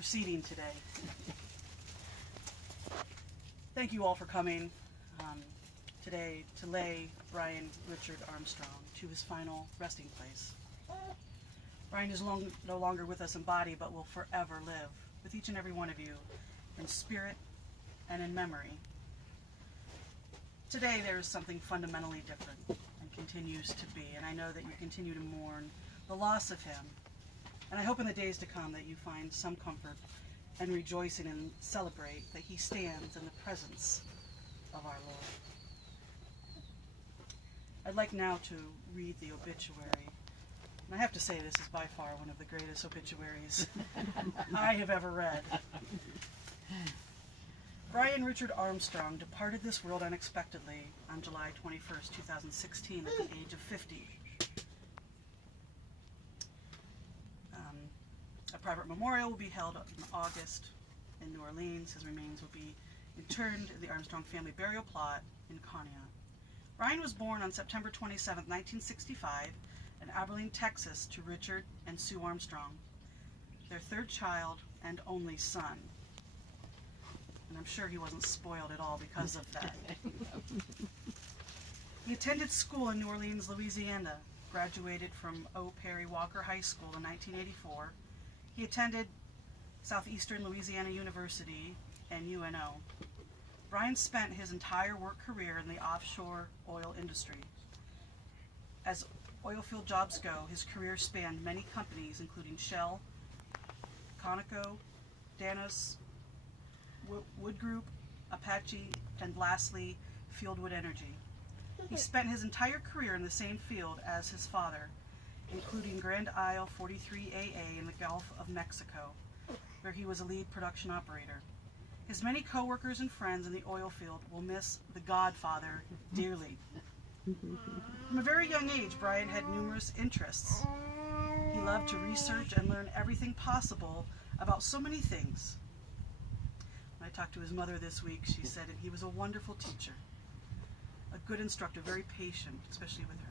proceeding today. Thank you all for coming today to lay Brian Richard Armstrong to his final resting place. Brian is no longer with us in body, but will forever live with each and every one of you in spirit and in memory. Today there is something fundamentally different and continues to be, and I know that you continue to mourn the loss of him. And I hope in the days to come that you find some comfort and rejoicing and celebrate that he stands in the presence of our Lord. I'd like now to read the obituary. And I have to say this is by far one of the greatest obituaries I have ever read. Brian Richard Armstrong departed this world unexpectedly on July 21st, 2016 at the age of 50. A private memorial will be held in August in New Orleans. His remains will be interned in the Armstrong family burial plot in Conneaut. Brian was born on September 27, 1965 in Abilene, Texas to Richard and Sue Armstrong, their third child and only son. And I'm sure he wasn't spoiled at all because of that. He attended school in New Orleans, Louisiana, graduated from O. Perry Walker High School in 1984. He attended Southeastern Louisiana University and UNO. Brian spent his entire work career in the offshore oil industry. As oilfield jobs go, his career spanned many companies, including Shell, Conoco, Danos, Wood Group, Apache, and lastly, Fieldwood Energy. He spent his entire career in the same field as his father, including Grand Isle 43AA in the Gulf of Mexico, where he was a lead production operator. His many co-workers and friends in the oil field will miss the Godfather dearly. From a very young age, Brian had numerous interests. He loved to research and learn everything possible about so many things. When I talked to his mother this week, she said that he was a wonderful teacher, a good instructor, very patient, especially with her.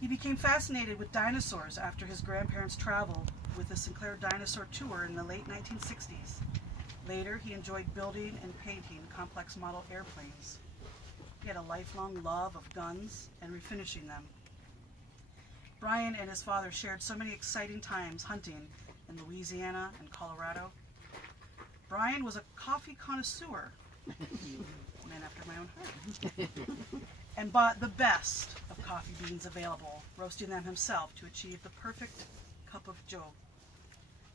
He became fascinated with dinosaurs after his grandparents traveled with the Sinclair Dinosaur Tour in the late 1960s. Later, he enjoyed building and painting complex model airplanes. He had a lifelong love of guns and refinishing them. Brian and his father shared so many exciting times hunting in Louisiana and Colorado. Brian was a coffee connoisseur, man after my own heart, and bought the best of coffee beans available, roasting them himself to achieve the perfect cup of joe.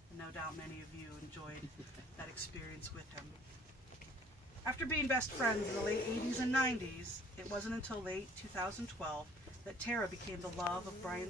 And no doubt many of you enjoyed that experience with him. After being best friends in the late 80s and 90s, it wasn't until late 2012 that Tara became the love of Brian's